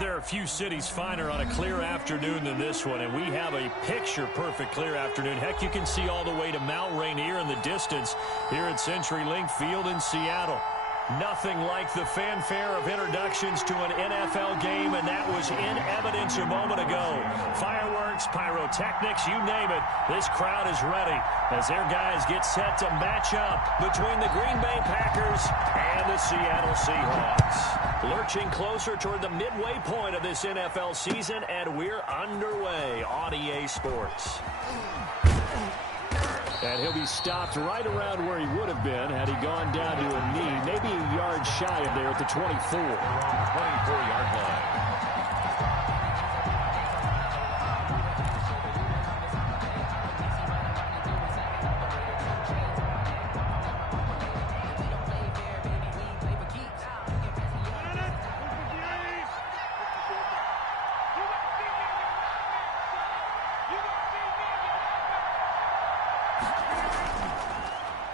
There are a few cities finer on a clear afternoon than this one, and we have a picture-perfect clear afternoon. Heck, you can see all the way to Mount Rainier in the distance here at CenturyLink Field in Seattle. Nothing like the fanfare of introductions to an NFL game, and that was in evidence a moment ago. Fireworks, pyrotechnics, you name it. This crowd is ready as their guys get set to match up between the Green Bay Packers and the Seattle Seahawks. Lurching closer toward the midway point of this NFL season, and we're underway on EA Sports. And he'll be stopped right around where he would have been had he gone down to a knee, maybe a yard shy of there at the 24. 24-yard line.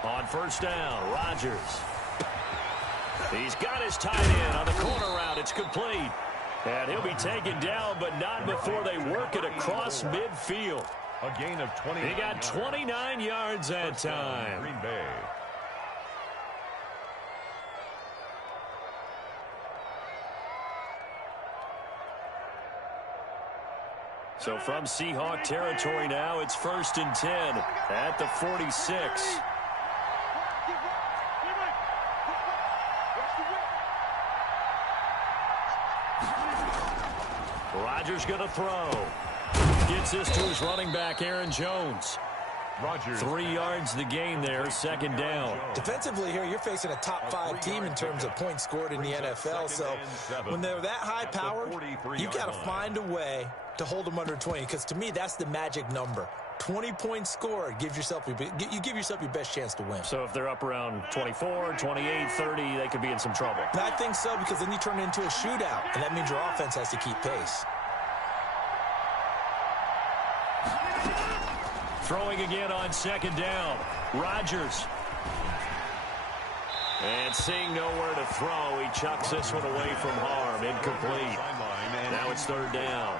On first down, Rodgers. He's got his tight end on the corner route. It's complete. And he'll be taken down, but not before they work it across midfield. A gain of 20. He got 29 yards that time. Green Bay. So from Seahawk territory now, it's 1st and 10 at the 46. Rodgers going to throw. Gets this to his running back, Aaron Jones. Rodgers. 3 yards the gain there, 2nd down. Defensively here, you're facing a top-5 team in terms of points scored in the NFL. So when they're that high-powered, you've got to find a way to hold them under 20, because to me, that's the magic number. 20 points scored, you give yourself your best chance to win. So if they're up around 24, 28, 30, they could be in some trouble. And I think so, because then you turn it into a shootout, and that means your offense has to keep pace. Throwing again on 2nd down. Rodgers. And seeing nowhere to throw, he chucks this one away from harm. Incomplete. Now it's 3rd down.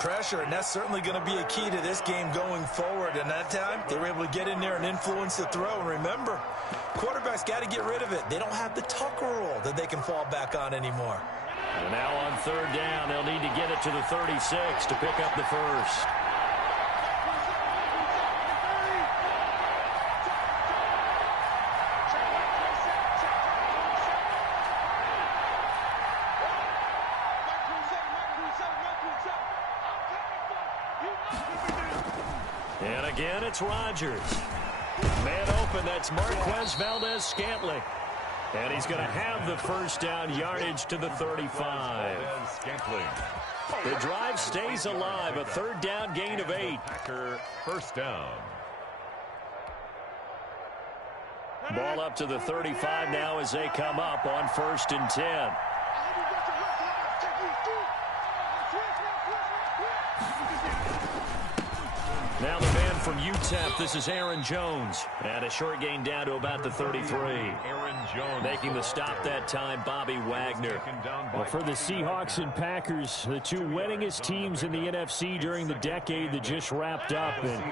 Pressure, and that's certainly going to be a key to this game going forward. And that time, they were able to get in there and influence the throw. And remember, quarterbacks got to get rid of it. They don't have the Tucker rule that they can fall back on anymore. And now on 3rd down, they'll need to get it to the 36 to pick up the first. And again, it's Rodgers. Man open, that's Marquez Valdez-Scantling. And he's going to have the 1st down, yardage to the 35. The drive stays alive, a 3rd down gain of 8. Packer 1st down. Ball up to the 35 now as they come up on 1st and 10. Now the man from UTEP, this is Aaron Jones. And a short gain down to about the 33. Aaron Jones making the stop that time, Bobby Wagner. Well, for the Seahawks and Packers, the two winningest teams in the NFC during the decade that just wrapped up. And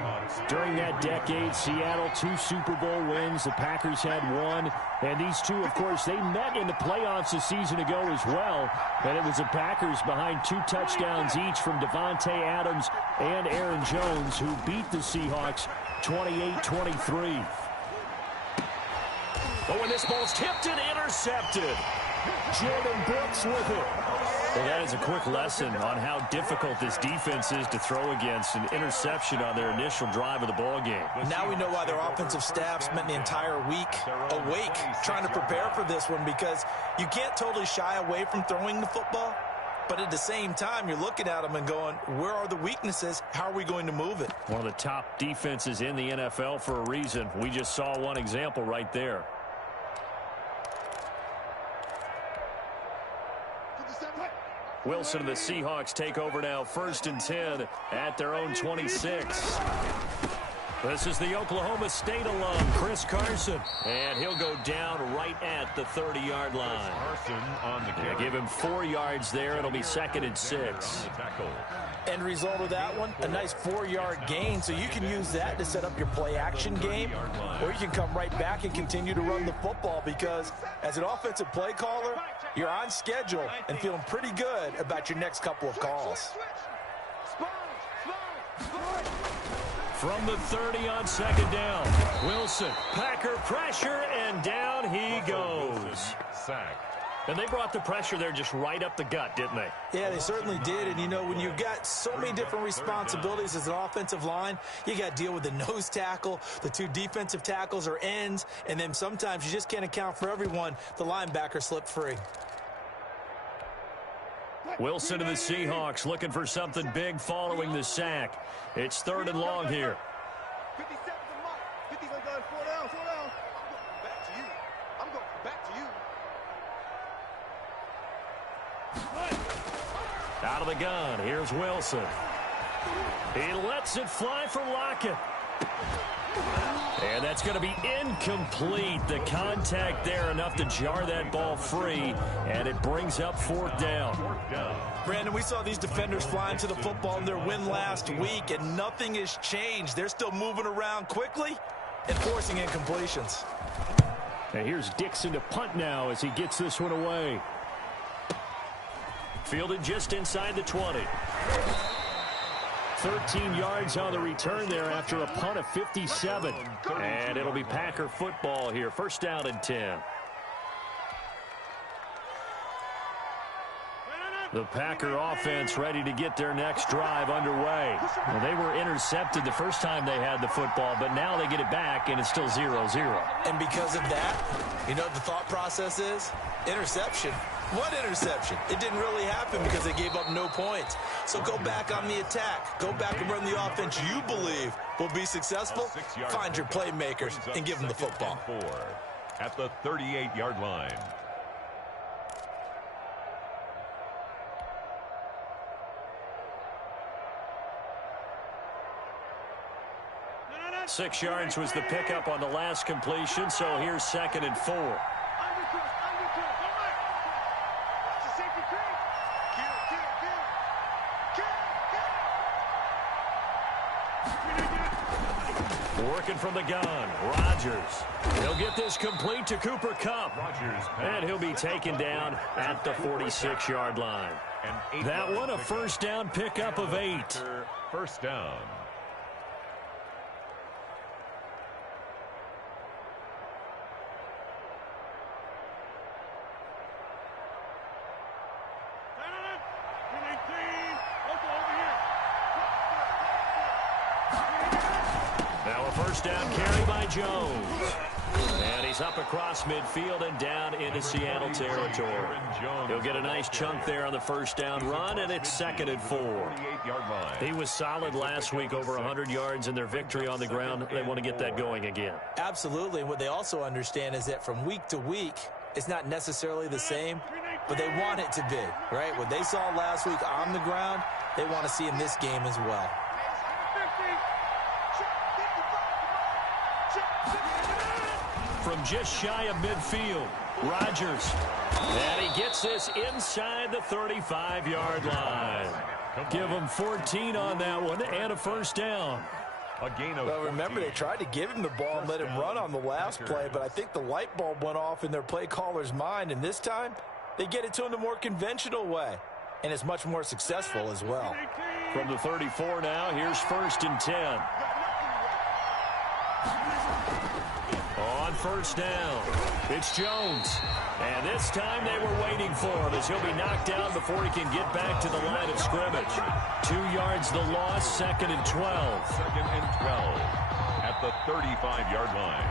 during that decade, Seattle 2 Super Bowl wins. The Packers had 1. And these two, of course, they met in the playoffs a season ago as well. And it was the Packers behind 2 touchdowns each from Devontae Adams and Aaron Jones, who beat the Seahawks 28-23. Oh, and this ball's tipped and intercepted. Jordan Brooks with it. Well, that is a quick lesson on how difficult this defense is to throw against. An interception on their initial drive of the ball game. Now we know why their offensive staff spent the entire week awake trying to prepare for this one, because you can't totally shy away from throwing the football. But at the same time, you're looking at them and going, where are the weaknesses? How are we going to move it? One of the top defenses in the NFL for a reason. We just saw one example right there. Wilson and the Seahawks take over now, 1st and 10 at their own 26. This is the Oklahoma State alum, Chris Carson. And he'll go down right at the 30-yard line. Carson on the carry. Give him 4 yards there. It'll be 2nd and 6. End result of that one, a nice 4-yard gain. So you can use that to set up your play-action game, or you can come right back and continue to run the football, because as an offensive play caller, you're on schedule and feeling pretty good about your next couple of calls. From the 30 on 2nd down, Wilson, Packer pressure, and down he goes. Sack. And they brought the pressure there just right up the gut, didn't they? Yeah, they certainly did. And, you know, when you've got so many different responsibilities as an offensive line, you got to deal with the nose tackle, the 2 defensive tackles or ends, and then sometimes you just can't account for everyone. The linebacker slipped free. Wilson to the Seahawks looking for something big following the sack. It's 3rd and long here. 50 seconds a month. 50 going down, 4 down, 4 down. I'm going back to you. Out of the gun, here's Wilson. He lets it fly for Lockett. And that's going to be incomplete. The contact there enough to jar that ball free, and it brings up 4th down. Brandon, we saw these defenders flying to the football in their win last week, and nothing has changed. They're still moving around quickly and forcing incompletions. And here's Dixon to punt now as he gets this one away. Fielded just inside the 20. 13 yards on the return there after a punt of 57. And it'll be Packer football here. 1st down and 10. The Packer offense ready to get their next drive underway. Well, they were intercepted the first time they had the football, but now they get it back, and it's still 0-0. And because of that, you know what the thought process is? Interception. What interception? It didn't really happen because they gave up no points. So go back on the attack. Go back and run the offense you believe will be successful. Find your playmakers and give them the football. At the 38-yard line. 6 yards was the pickup on the last completion, so here's 2nd and 4. Working from the gun, Rodgers. He'll get this complete to Cooper Kupp. And he'll be taken down at the 46-yard line. That one a 1st down pickup of 8. 1st down. Now a 1st down carry by Jones. And he's up across midfield and down into Seattle territory. He'll get a nice chunk there on the 1st down run, and it's 2nd and 4. He was solid last week, over 100 yards in their victory on the ground. They want to get that going again. Absolutely. And what they also understand is that from week to week, it's not necessarily the same, but they want it to be, right? What they saw last week on the ground, they want to see in this game as well. From just shy of midfield, Rodgers. And he gets this inside the 35-yard line. Give him 14 on that one and a 1st down. A gain of Well, remember, they tried to give him the ball and let him run on the last play, but I think the light bulb went off in their play caller's mind, and this time they get it to him the more conventional way, and it's much more successful as well. From the 34 now, here's 1st and 10. On 1st down, it's Jones. And this time they were waiting for him as he'll be knocked down before he can get back to the line of scrimmage. 2 yards the loss, 2nd and 12. 2nd and 12 at the 35-yard line.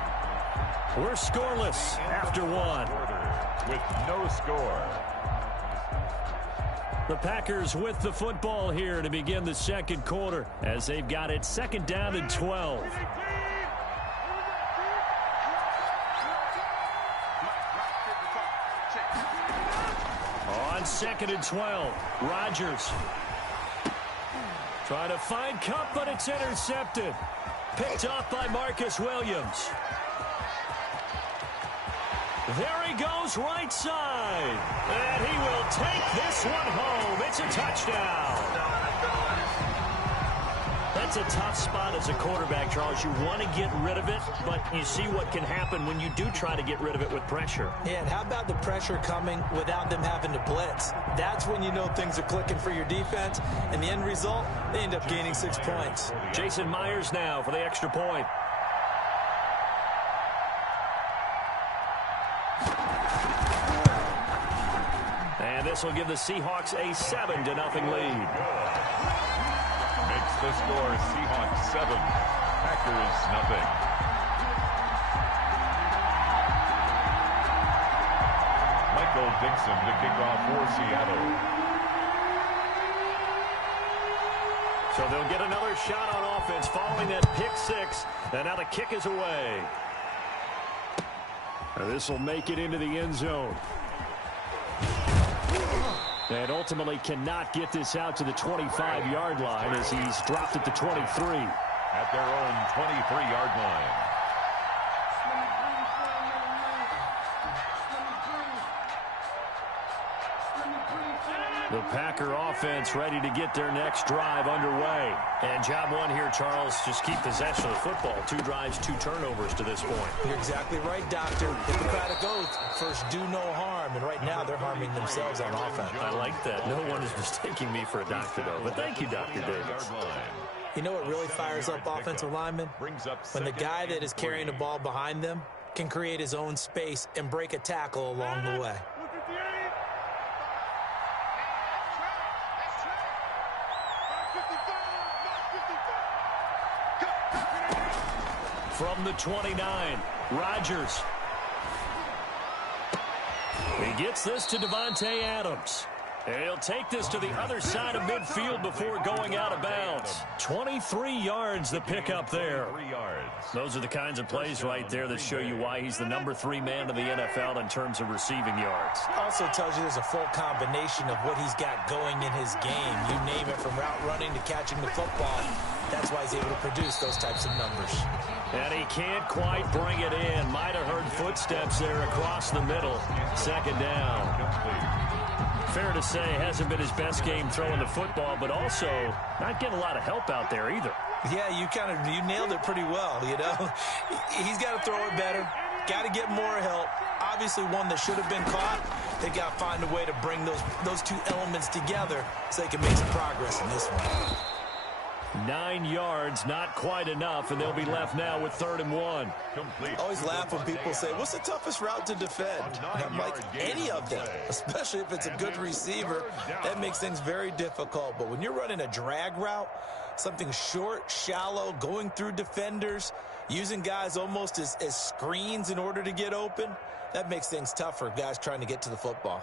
We're scoreless after 1. With no score. The Packers with the football here to begin the 2nd quarter as they've got it 2nd down and 12. On 2nd and 12, Rodgers trying to find Kupp, but it's intercepted. Picked off by Marcus Williams. There he goes right side. And he will take this one home. It's a touchdown. That's a tough spot as a quarterback, Charles. You want to get rid of it, but you see what can happen when you do try to get rid of it with pressure. Yeah, and how about the pressure coming without them having to blitz? That's when you know things are clicking for your defense, and the end result, they end up gaining 6 points. Jason Myers now for the extra point. And this will give the Seahawks a 7-0 lead. Makes the score Seahawks 7, Packers 0. Michael Dixon to kick off for Seattle. So they'll get another shot on offense following that pick six. And now the kick is away. This will make it into the end zone. And ultimately cannot get this out to the 25-yard line as he's dropped at the 23. At their own 23-yard line. The Packer offense ready to get their next drive underway. And job one here, Charles, just keep possession of the football. 2 drives, 2 turnovers to this point. You're exactly right, Doctor. Hippocratic oath, first do no harm, and right now they're harming themselves on offense. I like that. No one is mistaking me for a doctor, though. But thank you, Dr. Davis. You know what really fires up offensive linemen? When the guy that is carrying the ball behind them can create his own space and break a tackle along the way. From the 29, Rodgers. He gets this to Devontae Adams. And he'll take this to the other side of midfield before going out of bounds. 23 yards the pickup there. 3 yards. Those are the kinds of plays right there that show you why he's the number 3 man in the NFL in terms of receiving yards. Also tells you there's a full combination of what he's got going in his game. You name it, from route running to catching the football. That's why he's able to produce those types of numbers. And he can't quite bring it in. Might have heard footsteps there across the middle. 2nd down. Fair to say, hasn't been his best game throwing the football, but also not getting a lot of help out there either. Yeah, you nailed it pretty well, you know. He's got to throw it better, got to get more help. Obviously one that should have been caught. They got to find a way to bring those 2 elements together so they can make some progress in this one. 9 yards, not quite enough, and they'll be left now with 3rd and 1. I always laugh when people say, what's the toughest route to defend? And I'm like, any of them, especially if it's a good receiver. That makes things very difficult. But when you're running a drag route, something short, shallow, going through defenders, using guys almost as screens in order to get open, that makes things tough for guys trying to get to the football.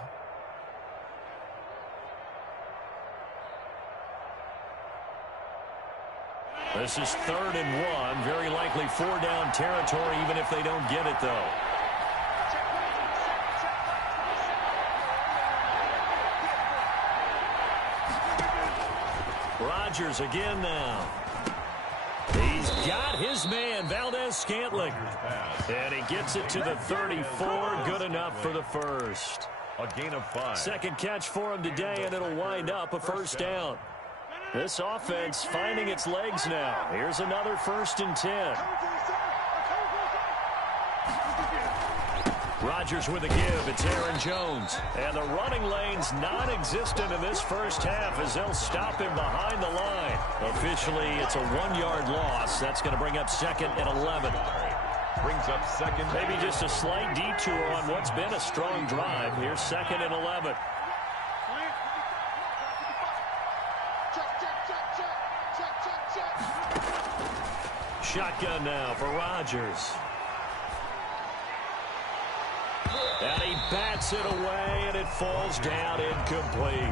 This is 3rd and 1. Very likely 4-down territory, even if they don't get it, though. Rodgers again now. He's got his man, Valdez-Scantling. And he gets it to the 34. Good enough for the first. A gain of 5. 2nd catch for him today, and it'll wind up a 1st down. This offense finding its legs now. Here's another 1st and 10. Rodgers with a give. It's Aaron Jones. And the running lane's non-existent in this first half as they'll stop him behind the line. Officially, it's a 1-yard loss. That's going to bring up 2nd and 11. Brings up 2nd. Maybe just a slight detour on what's been a strong drive. Here's 2nd and 11. Shotgun now for Rodgers. And he bats it away, and it falls down incomplete.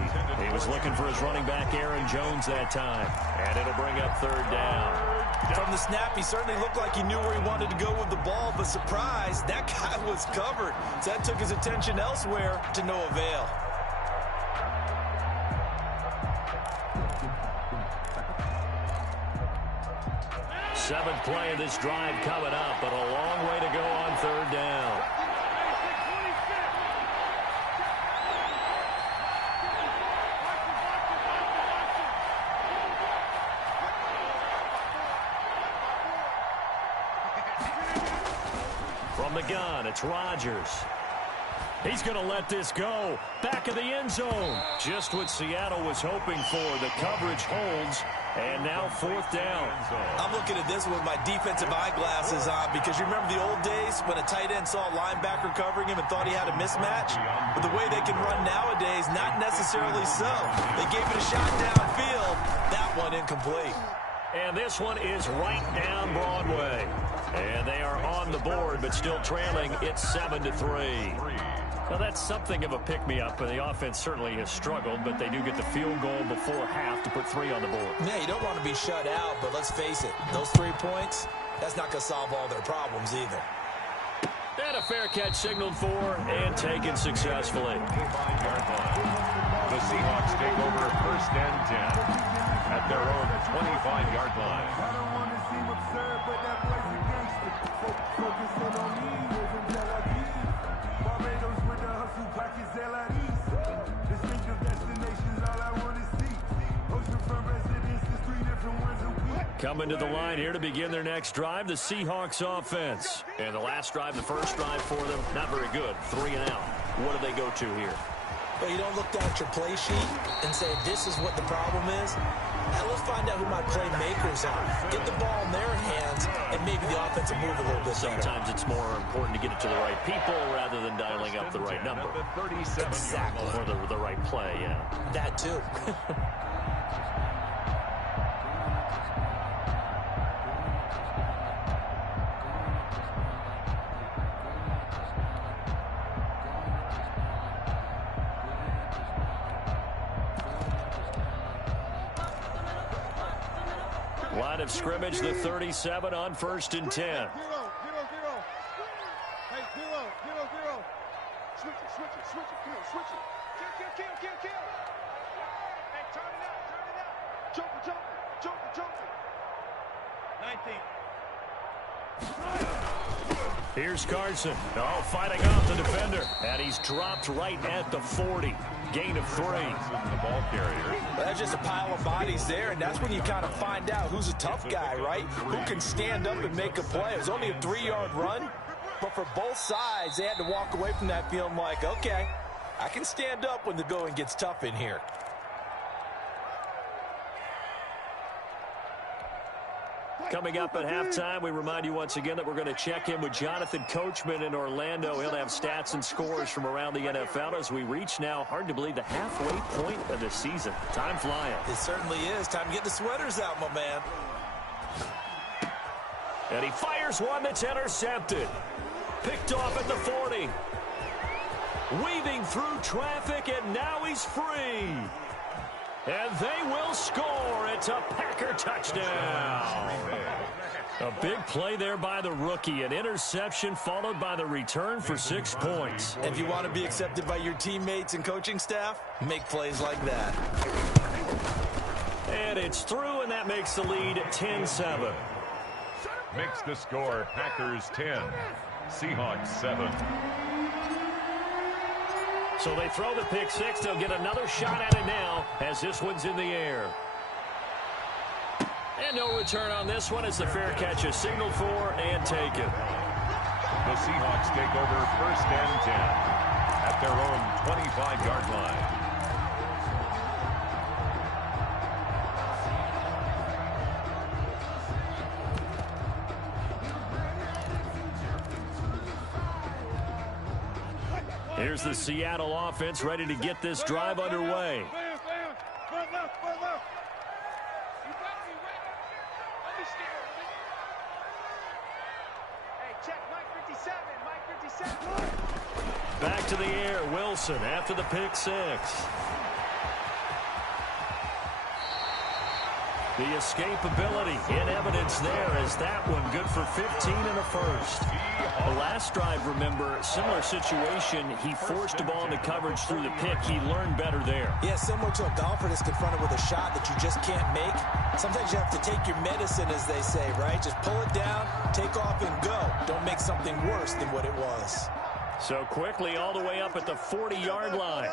He was looking for his running back, Aaron Jones, that time. And it'll bring up 3rd down. From the snap, he certainly looked like he knew where he wanted to go with the ball, but surprise, that guy was covered. So that took his attention elsewhere to no avail. Seventh play of this drive coming up, but a long way to go on third down. From the gun, it's Rodgers. He's going to let this go. Back of the end zone. Just what Seattle was hoping for. The coverage holds. And now fourth down. I'm looking at this with my defensive eyeglasses on because you remember the old days when a tight end saw a linebacker covering him and thought he had a mismatch? But the way they can run nowadays, not necessarily so. They gave it a shot downfield. That one incomplete. And this one is right down Broadway. And they are on the board, but still trailing. It's 7-3. Now, that's something of a pick-me-up, and the offense certainly has struggled, but they do get the field goal before half to put 3 on the board. Yeah, you don't want to be shut out, but let's face it, those 3 points, that's not going to solve all their problems either. And a fair catch signaled for and taken successfully. The Seahawks take over first and 10 at their own 25-yard line. I don't want to seem absurd, but that boy's a gangster. Focusing on me, living Tel Aviv. Barbados with the hustle, pockets LREs. Distinctive destinations, all I want to see. Oceanfront residences, 3 different ones a week. Coming to the line here to begin their next drive, the Seahawks offense. And the last drive, the first drive for them, not very good. 3 and out. What do they go to here? But you don't look down at your play sheet and say, this is what the problem is. Now let's find out who my playmakers are. Get the ball in their hands, and maybe the offense will move a little bit better. Sometimes it's more important to get it to the right people rather than dialing up the right number. Exactly. Or the right play, yeah. That too. Line of scrimmage, the 37 on first and 10. 0, 0, 0. Hey, 0, 0, 0. Switch it, switch it, switch it, switch it. Kill. Hey, turn it out. Joker. 19. Here's Carson. Oh, fighting off the defender. And he's dropped right at the 40. Gain of 3. The ball carrier. That's just a pile of bodies there, and that's when you kind of find out who's a tough guy, right? Who can stand up and make a play. It was only a 3-yard run, but for both sides, they had to walk away from that feeling like, okay, I can stand up when the going gets tough in here. Coming up at halftime, we remind you once again that we're going to check in with Jonathan Coachman in Orlando. He'll have stats and scores from around the NFL as we reach now, hard to believe, the halfway point of the season. Time flying. It certainly is. Time to get the sweaters out, my man. And he fires one that's intercepted. Picked off at the 40. Weaving through traffic, and now he's free. And they will score. It's a Packer touchdown. A big play there by the rookie. An interception followed by the return for 6 points. If you want to be accepted by your teammates and coaching staff, make plays like that. And it's through, and that makes the lead 10-7. Makes the score Packers 10, Seahawks 7. So they throw the pick 6. They'll get another shot at it now as this one's in the air. And no return on this one as the fair catch is signaled for and taken. The Seahawks take over first and 10 at their own 25-yard line. Here's the Seattle offense ready to get this drive underway. Run left. You got me, let me steer. Hey, check Mike 57. Back to the air, Wilson after the pick 6. The escapability in evidence there as that one good for 15 and a first. The last drive, remember, similar situation. He forced the ball into coverage through the pick. He learned better there. Yeah, similar to a golfer that's confronted with a shot that you just can't make. Sometimes you have to take your medicine, as they say, right? Just pull it down, take off, and go. Don't make something worse than what it was. So quickly all the way up at the 40-yard line.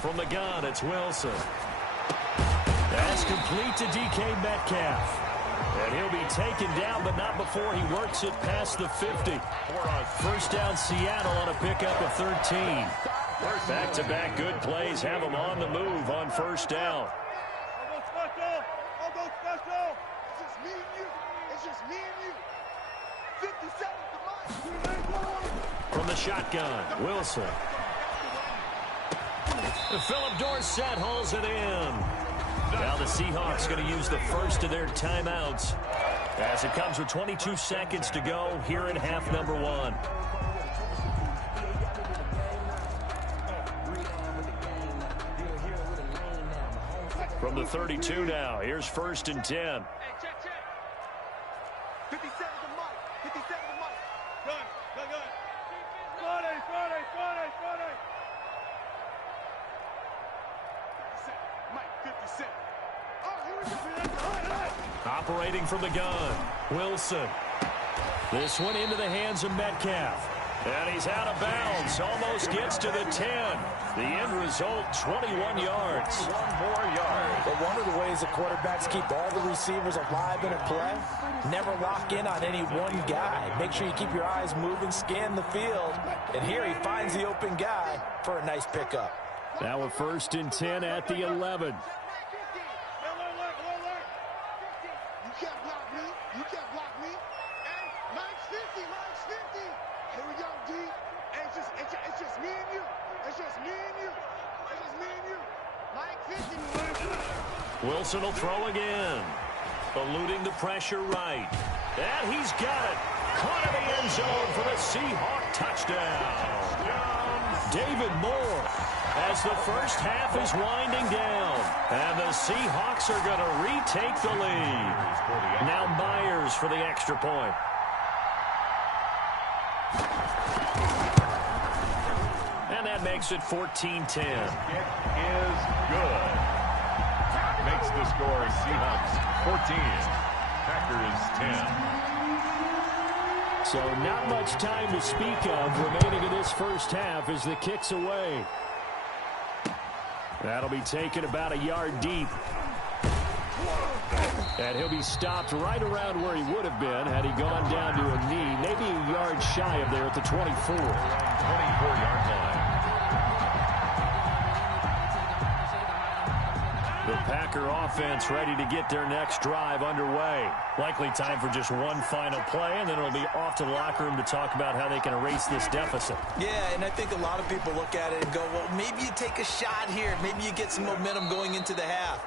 From the gun, it's Wilson. That's complete to DK Metcalf. And he'll be taken down, but not before he works it past the 50. First down, Seattle on a pickup of 13. Back-to-back good plays have them on the move on first down. From the shotgun, Wilson. Philip Dorsett hauls it in. Now the Seahawks going to use the first of their timeouts as it comes with 22 seconds to go here in half number one. From the 32 now, here's first and 10. 57 to Mike. 57 to Mike. Gun. Operating from the gun, Wilson. This one into the hands of Metcalf. And he's out of bounds. Almost gets to the 10. The end result, 21 yards. 1 more yard. But one of the ways the quarterbacks keep all the receivers alive in a play, never lock in on any one guy. Make sure you keep your eyes moving, scan the field. And here he finds the open guy for a nice pickup. Now a first and 10 at the 11. Wilson will throw again. Eluding the pressure right. And he's got it. Caught in the end zone for the Seahawk touchdown. David Moore as the first half is winding down. And the Seahawks are going to retake the lead. Now Myers for the extra point. And that makes it 14-10. Kick is good. Makes the score Seahawks 14, Packers 10. So not much time to speak of remaining in this first half as the kick's away. That'll be taken about a yard deep. And he'll be stopped right around where he would have been had he gone down to a knee, maybe a yard shy of there at the 24. 24-yard line. The Packer offense ready to get their next drive underway. Likely time for just one final play, and then it'll be off to the locker room to talk about how they can erase this deficit. Yeah, and I think a lot of people look at it and go, well, maybe you take a shot here. Maybe you get some momentum going into the half.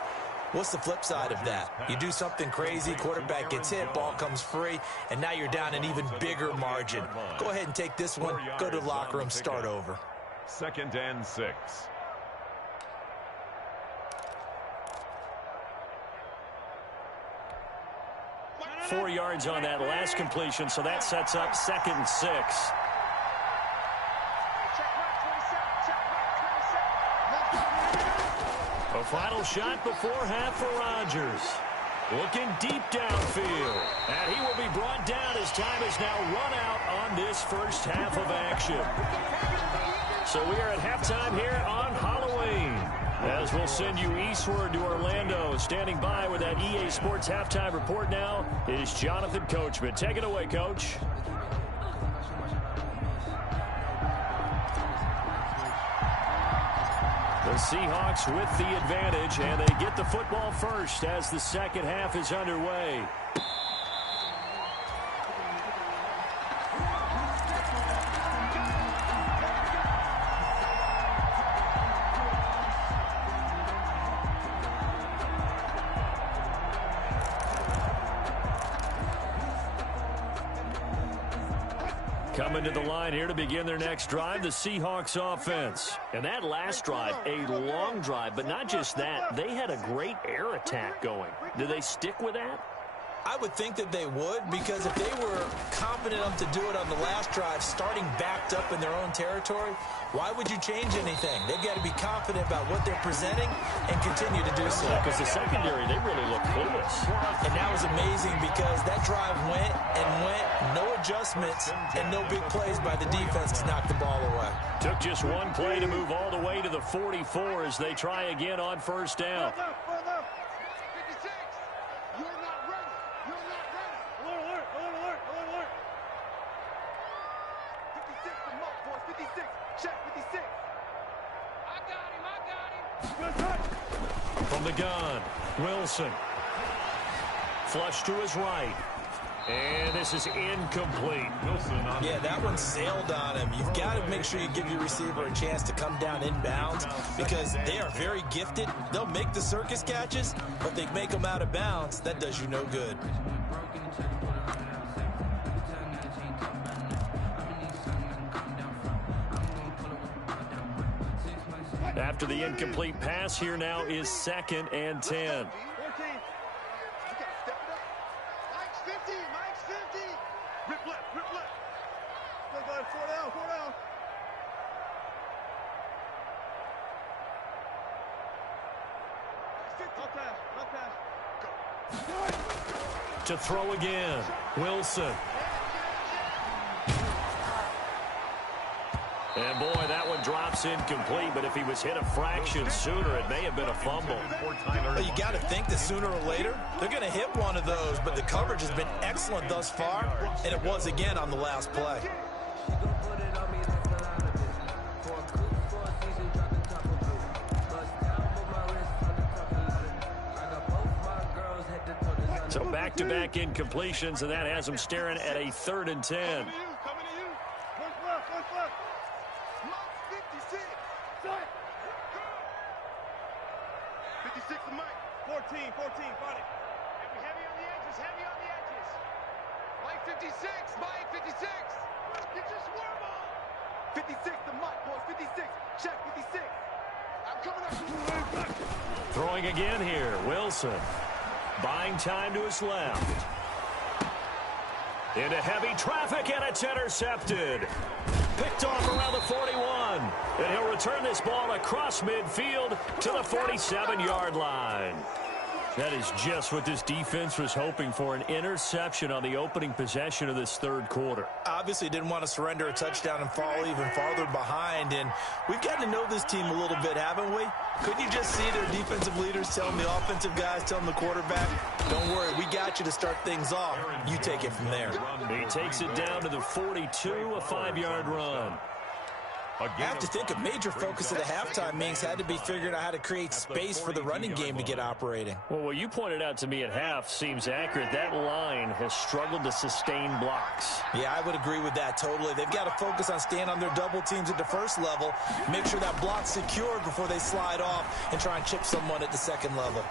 What's the flip side of that? You do something crazy, quarterback gets hit, ball comes free, and now you're down an even bigger margin. Go ahead and take this one, go to the locker room, start over. 2nd and 6. .4 yards on that last completion, so that sets up 2nd and 6. A final shot before half for Rodgers. Looking deep downfield. And he will be brought down as time is now run out on this first half of action. So we are at halftime here on Halloween. As we'll send you eastward to Orlando. Standing by with that EA Sports halftime report now is Jonathan Coachman. Take it away, Coach. The Seahawks with the advantage, and they get the football first as the second half is underway. Coming to the line here to begin their next drive, the Seahawks offense. And that last drive, a long drive, but not just that. They had a great air attack going. Do they stick with that? I would think that they would, because if they were confident enough to do it on the last drive, starting backed up in their own territory, why would you change anything? They've got to be confident about what they're presenting and continue to do so. Because the secondary, they really look clueless. And that was amazing because that drive went and went, no adjustments, and no big plays by the defense to knock the ball away. Took just one play to move all the way to the 44 as they try again on first down. From the gun, Wilson. Flush to his right. And this is incomplete. Yeah, that one sailed on him. You've got to make sure you give your receiver a chance to come down inbounds because they are very gifted. They'll make the circus catches, but they make them out of bounds. That does you no good. After the incomplete pass, here now is 2nd and 10. To throw again, Wilson. And boy, that one drops incomplete, but if he was hit a fraction sooner, it may have been a fumble. Well, you got to think that sooner or later, they're going to hit one of those, but the coverage has been excellent thus far, and it was again on the last play. So back-to-back incompletions, and that has him staring at a 3rd and 10. Throwing again here, Wilson. Buying time to his left. Into heavy traffic, and it's intercepted. Picked off around the 41. And he'll return this ball across midfield to the 47-yard line. That is just what this defense was hoping for, an interception on the opening possession of this 3rd quarter. Obviously didn't want to surrender a touchdown and fall even farther behind, and we've gotten to know this team a little bit, haven't we? Couldn't you just see their defensive leaders telling the offensive guys, telling the quarterback, don't worry, we got you to start things off. You take it from there. He takes it down to the 42, a 5-yard run. I have to think a major focus of the halftime meetings had to be figuring out how to create space for the running game to get operating. Well, what you pointed out to me at half seems accurate. That line has struggled to sustain blocks. Yeah, I would agree with that totally. They've got to focus on staying on their double teams at the first level, make sure that block's secured before they slide off and try and chip someone at the second level.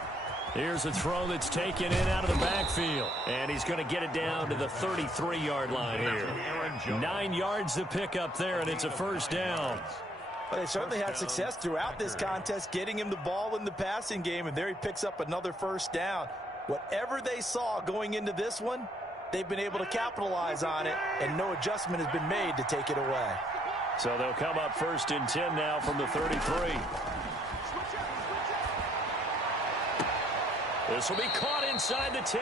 Here's a throw that's taken in out of the backfield. And he's going to get it down to the 33-yard line here. 9 yards to pick up there, and it's a first down. Well, they certainly had success throughout this contest, getting him the ball in the passing game, and there he picks up another first down. Whatever they saw going into this one, they've been able to capitalize on it, and no adjustment has been made to take it away. So they'll come up 1st and 10 now from the 33. This will be caught inside the 10.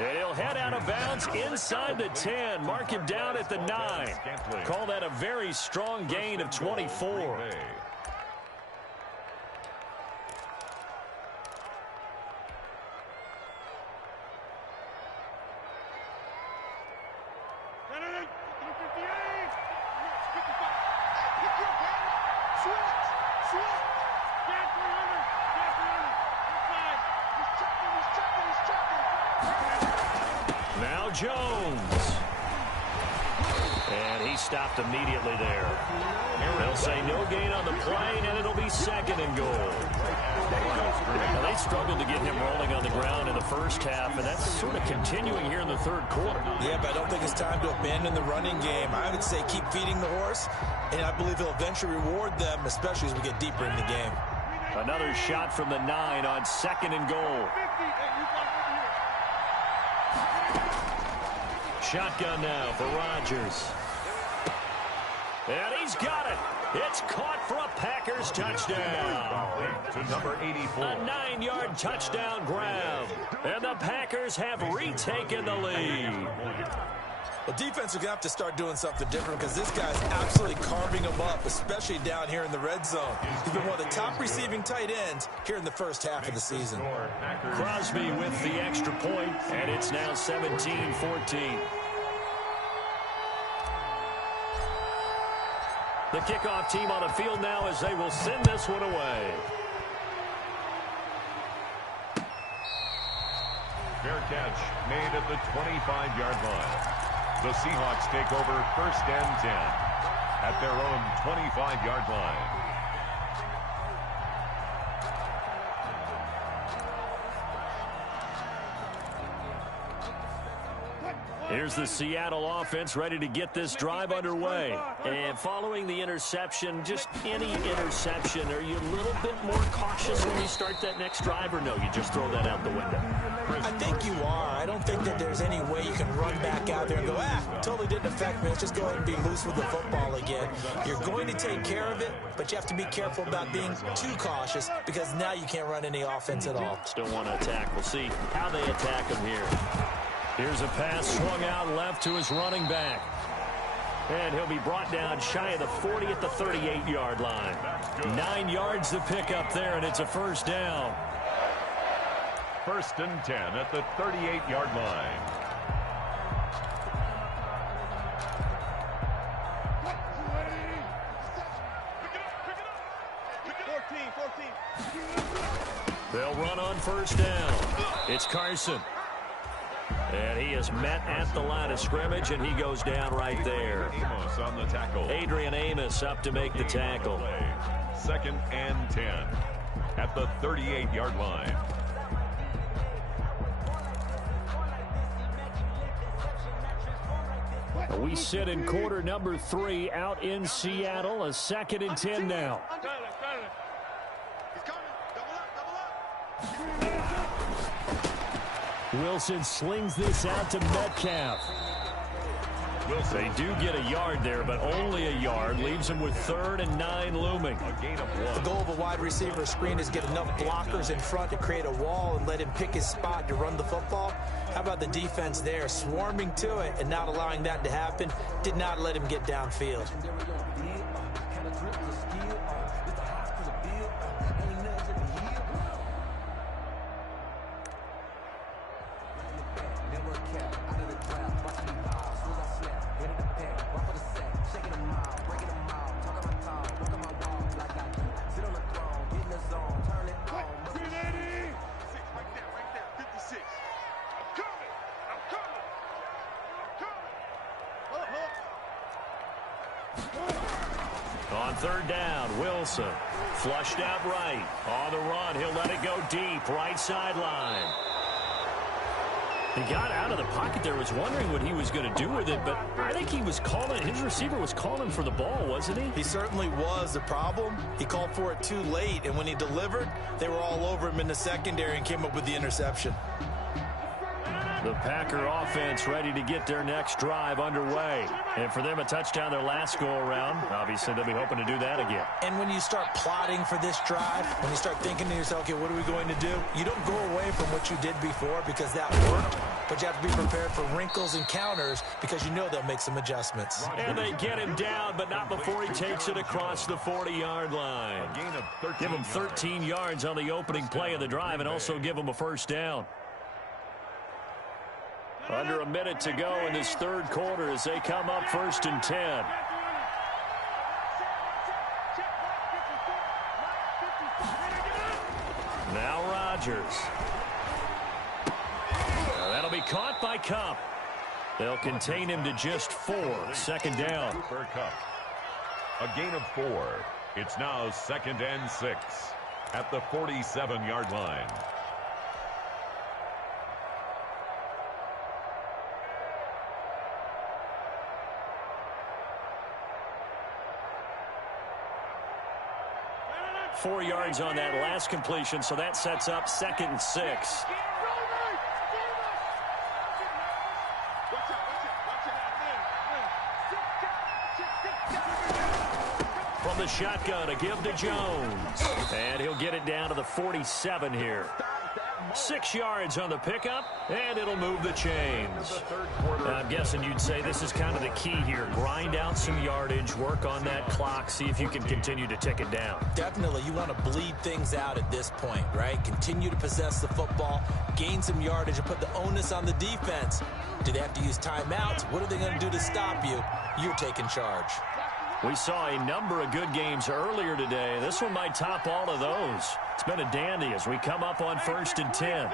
And he'll head out of bounds inside the 10. Mark him down at the 9. Call that a very strong gain of 24. Jones. And he stopped immediately there. They'll say no gain on the play, and it'll be 2nd and goal. Now, they struggled to get him rolling on the ground in the first half, and that's sort of continuing here in the third quarter. Yeah, but I don't think it's time to abandon the running game. I would say keep feeding the horse, and I believe he'll eventually reward them, especially as we get deeper in the game. Another shot from the 9 on 2nd and goal. Shotgun now for Rodgers. And he's got it. It's caught for a Packers touchdown. To number 84. A 9-yard touchdown grab. And the Packers have retaken the lead. Well, defense are going to have to start doing something different because this guy's absolutely carving them up, especially down here in the red zone. He's been one of the top receiving tight ends here in the first half of the season. Crosby with the extra point, and it's now 17-14. The kickoff team on the field now as they will send this one away. Fair catch made at the 25-yard line. The Seahawks take over 1st and 10 at their own 25-yard line. Here's the Seattle offense ready to get this drive underway. And following the interception, just any interception, are you a little bit more cautious when you start that next drive, or no, you just throw that out the window? I think you are. I don't think that there's any way you can run back out there and go, totally didn't affect me. Let's just go ahead and be loose with the football again. You're going to take care of it, but you have to be careful about being too cautious because now you can't run any offense at all. Still want to attack. We'll see how they attack him here. Here's a pass swung out left to his running back. And he'll be brought down shy of the 40 at the 38-yard line. 9 yards to pick up there, and it's a first down. 1st and 10 at the 38-yard line. They'll run on first down. It's Carson. And he is met at the line of scrimmage, and he goes down right there. Amos on the tackle. Adrian Amos up to make the tackle. 2nd and 10 at the 38-yard line. We sit in quarter number 3 out in Seattle. A 2nd and 10 now. Wilson slings this out to Metcalf. They do get a yard there, but only a yard. Leaves him with 3rd and 9 looming. A gain of 1. The goal of a wide receiver screen is get enough blockers in front to create a wall and let him pick his spot to run the football. How about the defense there, swarming to it and not allowing that to happen? Did not let him get downfield. On 3rd down, Wilson flushed out right. On the run, he'll let it go deep, right sideline. He got out of the pocket there, was wondering what he was going to do with it, but I think he was calling, his receiver was calling for the ball, wasn't he? He certainly was. The problem, he called for it too late, and when he delivered, they were all over him in the secondary and came up with the interception. The Packer offense ready to get their next drive underway. And for them, a touchdown their last go-around. Obviously, they'll be hoping to do that again. And when you start plotting for this drive, when you start thinking to yourself, okay, what are we going to do? You don't go away from what you did before because that worked, but you have to be prepared for wrinkles and counters because you know they'll make some adjustments. And they get him down, but not before he takes it across the 40-yard line. Give him 13 yards on the opening play of the drive and also give him a first down. Under a minute to go in this 3rd quarter as they come up 1st and 10. Now Rodgers. That'll be caught by Cup. They'll contain him to just 4. 2nd down. For Cup. A gain of 4. It's now 2nd and 6. at the 47-yard line. Four yards on that last completion, so that sets up 2nd and 6. From the shotgun, a give to Jones. And he'll get it down to the 47 here. 6 yards on the pickup, and it'll move the chains. I'm guessing you'd say this is kind of the key here. Grind out some yardage, work on that clock, see if you can continue to tick it down. Definitely, you want to bleed things out at this point, right? Continue to possess the football, gain some yardage, and put the onus on the defense. Do they have to use timeouts? What are they going to do to stop you? You're taking charge. We saw a number of good games earlier today. This one might top all of those. It's been a dandy as we come up on 1st and 10.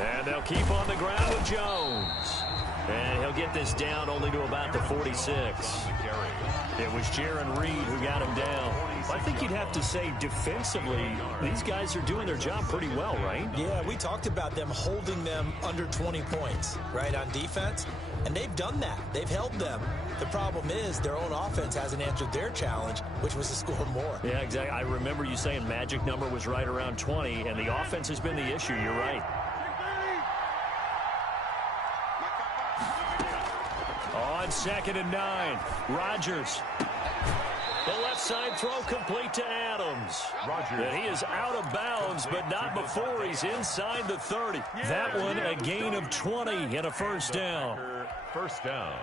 And they'll keep on the ground with Jones. And he'll get this down only to about the 46. It was Jaron Reed who got him down. I think you'd have to say defensively, these guys are doing their job pretty well, right? Yeah, we talked about them holding them under 20 points, right, on defense. And they've done that. They've held them. The problem is their own offense hasn't answered their challenge, which was to score more. Yeah, exactly. I remember you saying magic number was right around 20, and the offense has been the issue. You're right. On 2nd and 9, Rodgers. The left side throw complete to Adams. And he is out of bounds, but not before he's inside the 30. That one a gain of 20 and a first down. First down.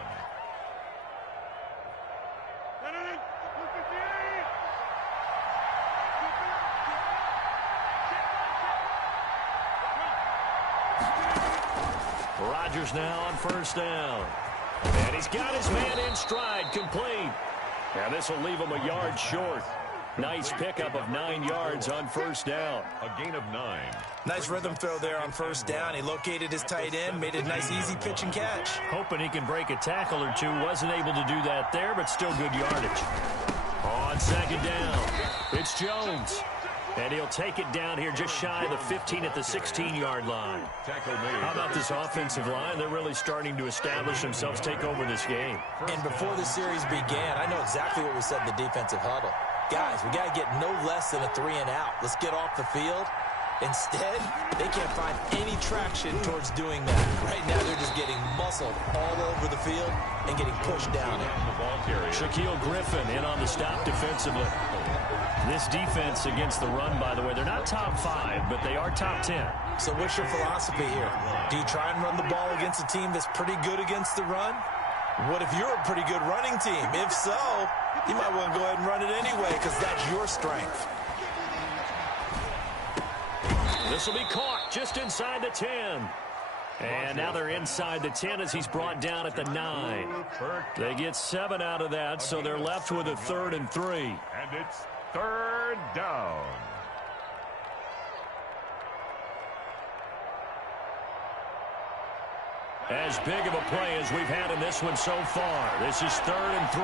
Rodgers now on first down. And he's got his man in stride, complete. And this will leave him a yard short. Nice pickup of 9 yards on first down. A gain of 9. Nice rhythm throw there on first down. He located his tight end, made a nice easy pitch and catch. Hoping he can break a tackle or two. Wasn't able to do that there, but still good yardage. On 2nd down, it's Jones. And he'll take it down here just shy of the 15 at the 16-yard line. How about this offensive line? They're really starting to establish themselves, take over this game. And before the series began, I know exactly what we said in the defensive huddle. Guys, we got to get no less than a 3 and out. Let's get off the field. Instead, they can't find any traction towards doing that. Right now, they're just getting muscled all over the field and getting pushed down. Shaquille Griffin in on the stop defensively. This defense against the run, by the way, they're not top 5, but they are top 10. So what's your philosophy here? Do you try and run the ball against a team that's pretty good against the run? What if you're a pretty good running team? If so, you might want to go ahead and run it anyway because that's your strength. This will be caught just inside the 10. And now they're inside the 10 as he's brought down at the 9. They get 7 out of that, so they're left with a 3rd and 3. And it's 3rd down. As big of a play as we've had in this one so far. This is 3rd and 3.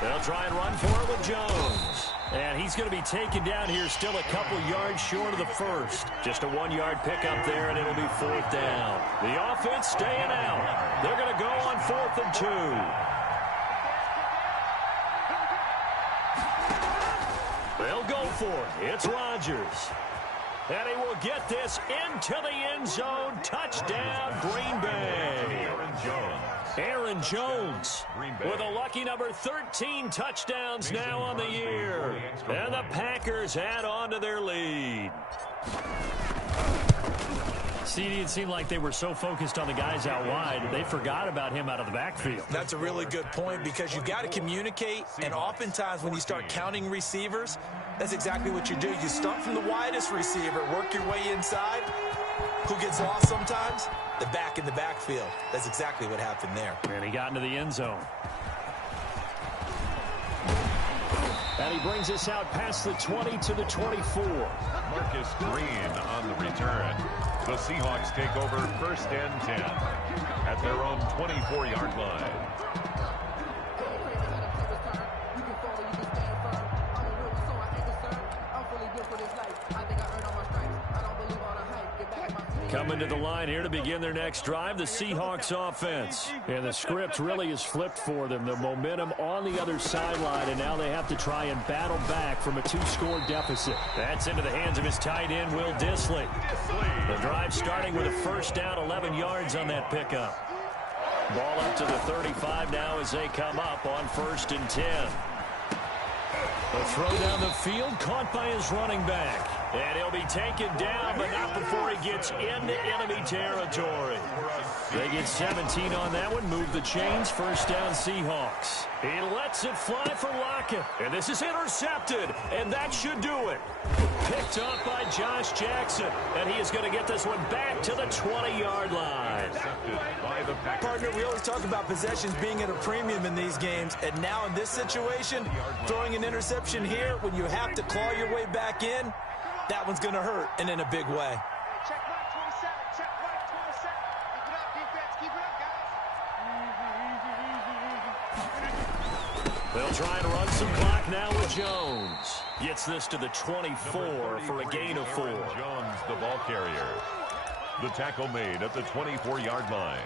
They'll try and run for it with Jones. And he's going to be taken down here still a couple yards short of the first. Just a 1-yard pickup there, and it'll be 4th down. The offense staying out. They're going to go on 4th and 2. They'll go for it. It's Rodgers. And he will get this into the end zone. Touchdown, Green Bay. Aaron Jones with a lucky number 13 touchdowns now on the year. And the Packers add on to their lead. CD, it seemed like they were so focused on the guys out wide, they forgot about him out of the backfield. That's a really good point because you've got to communicate, and oftentimes when you start counting receivers, that's exactly what you do. You start from the widest receiver, work your way inside. Who gets lost sometimes? The back in the backfield. That's exactly what happened there. And he got into the end zone. And he brings us out past the 20 to the 24. Marcus Green on the return. The Seahawks take over 1st and 10 at their own 24-yard line. Coming to the line here to begin their next drive, the Seahawks offense. And the script really is flipped for them. The momentum on the other sideline, and now they have to try and battle back from a 2-score deficit. That's into the hands of his tight end, Will Dissly. The drive starting with a 1st down, 11 yards on that pickup. Ball up to the 35 now as they come up on 1st and 10. The throw down the field, caught by his running back. And he'll be taken down, but not before he gets into enemy territory. They get 17 on that one, move the chains, 1st down Seahawks. He lets it fly for Lockett, and this is intercepted, and that should do it. Picked up by Josh Jackson, and he is going to get this one back to the 20-yard line. Partner, we always talk about possessions being at a premium in these games, and now in this situation, throwing an interception here when you have to claw your way back in, that one's going to hurt, and in a big way. Check right 27. Check right 27. Keep it up, defense. Keep it up, guys. They'll try and run some clock now with Jones. Gets this to the 24 for a gain of 4. Jones, the ball carrier. The tackle made at the 24-yard line.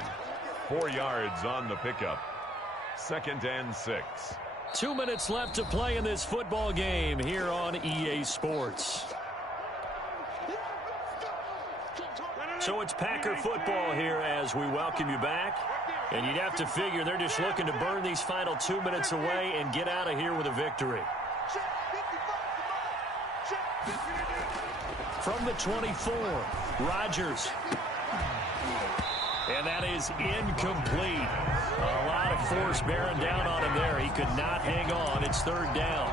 4 yards on the pickup. 2nd and 6. 2 minutes left to play in this football game here on EA Sports. So it's Packer football here as we welcome you back. And you'd have to figure they're just looking to burn these final 2 minutes away and get out of here with a victory. From the 24, Rodgers. And that is incomplete. A lot of force bearing down on him there. He could not hang on. It's 3rd down.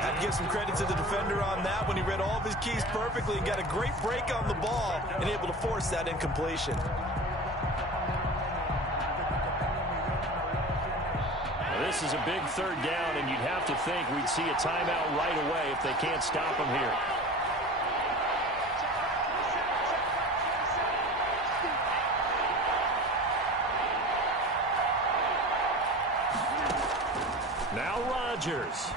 I'd give some credit to the defender on that when he read all of his keys perfectly and got a great break on the ball and able to force that incompletion. Now, this is a big 3rd down, and you'd have to think we'd see a timeout right away if they can't stop him here. Now Rodgers.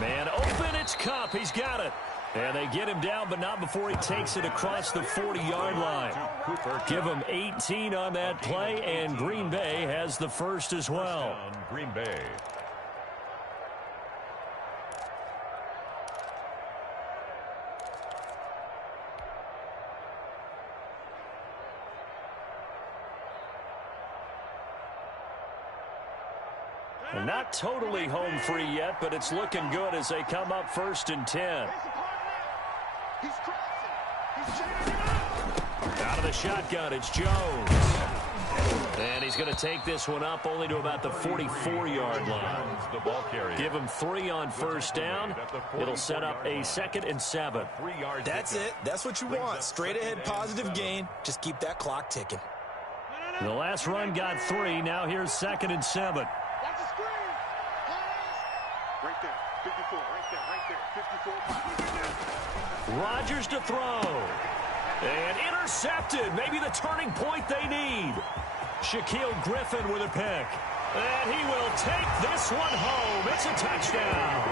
Man open, it's Kupp. He's got it. And they get him down, but not before he takes it across the 40-yard line. Give him 18 on that play, and Green Bay has the first as well. Green Bay. Not totally home free yet, but it's looking good as they come up 1st and 10. Out of the shotgun, it's Jones. And he's going to take this one up only to about the 44-yard line. Give him 3 on 1st down. It'll set up a 2nd and 7. That's it. That's what you want. Straight ahead positive gain. Just keep that clock ticking. The last run got 3. Now here's 2nd and 7. Watch the screen. Right there. 54. Right there. 54. Rodgers to throw. And intercepted. Maybe the turning point they need. Shaquille Griffin with a pick. And he will take this one home. It's a touchdown.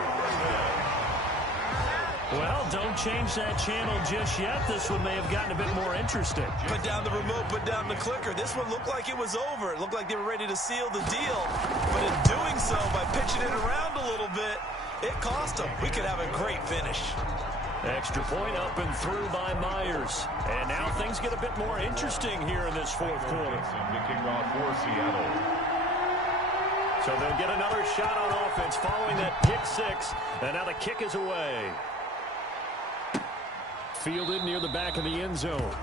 Well, don't change that channel just yet. This one may have gotten a bit more interesting. Put down the remote, put down the clicker. This one looked like it was over. It looked like they were ready to seal the deal. But in doing so, by pitching it around a little bit, it cost them. We could have a great finish. Extra point up and through by Myers. And now things get a bit more interesting here in this 4th quarter. The kickoff for Seattle. So they'll get another shot on offense following that pick 6. And now the kick is away. Fielded near the back of the end zone.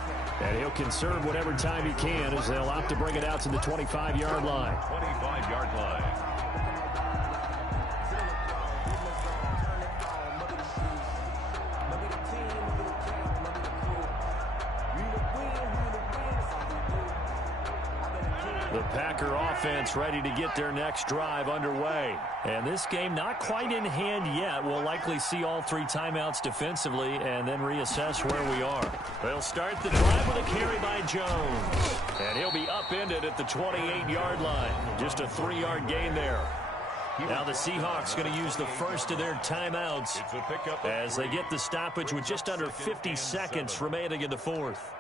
And he'll conserve whatever time he can as they'll opt to bring it out to the 25-yard line. 25-yard line. The Packer offense ready to get their next drive underway. And this game not quite in hand yet. We'll likely see all 3 timeouts defensively and then reassess where we are. They'll start the drive with a carry by Jones. And he'll be upended at the 28-yard line. Just a 3-yard gain there. Now the Seahawks going to use the first of their timeouts as they get the stoppage with just under 50 seconds remaining in the fourth.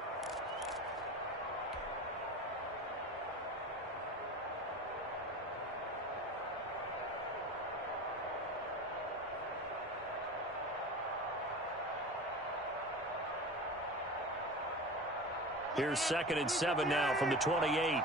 Here's 2nd and 7 now from the 28.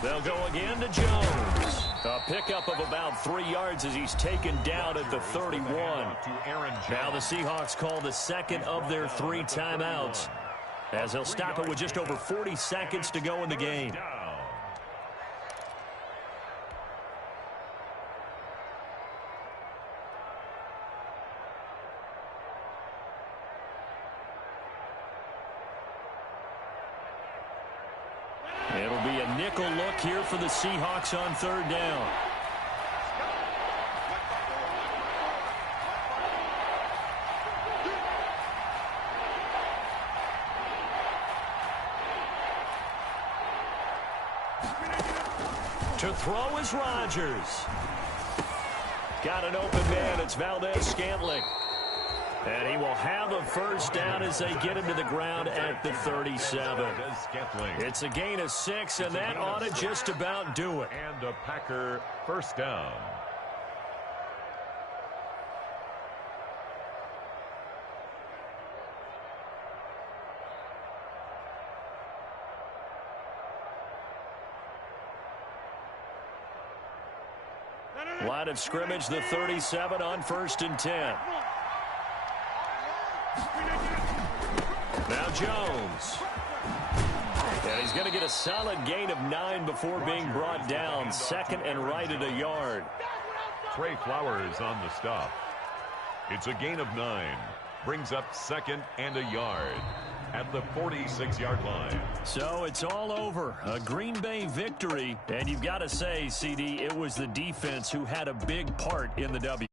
They'll go again to Jones. A pickup of about 3 yards as he's taken down at the 31. Now the Seahawks call the second of their 3 timeouts as they'll stop it with just over 40 seconds to go in the game. It'll be a nickel look here for the Seahawks on 3rd down. To throw is Rodgers. Got an open man. It's Valdez-Scantling. And he will have a first down as they get him to the ground at the 37. It's a gain of 6, and that ought to just about do it. And a Packer first down. Line of scrimmage, the 37 on 1st and 10. Now Jones. And he's going to get a solid gain of 9 before being brought down. 2nd and right at a yard. Trey Flowers on the stop. It's a gain of 9. Brings up 2nd and a yard at the 46-yard line. So it's all over. A Green Bay victory. And you've got to say, CD, it was the defense who had a big part in the W.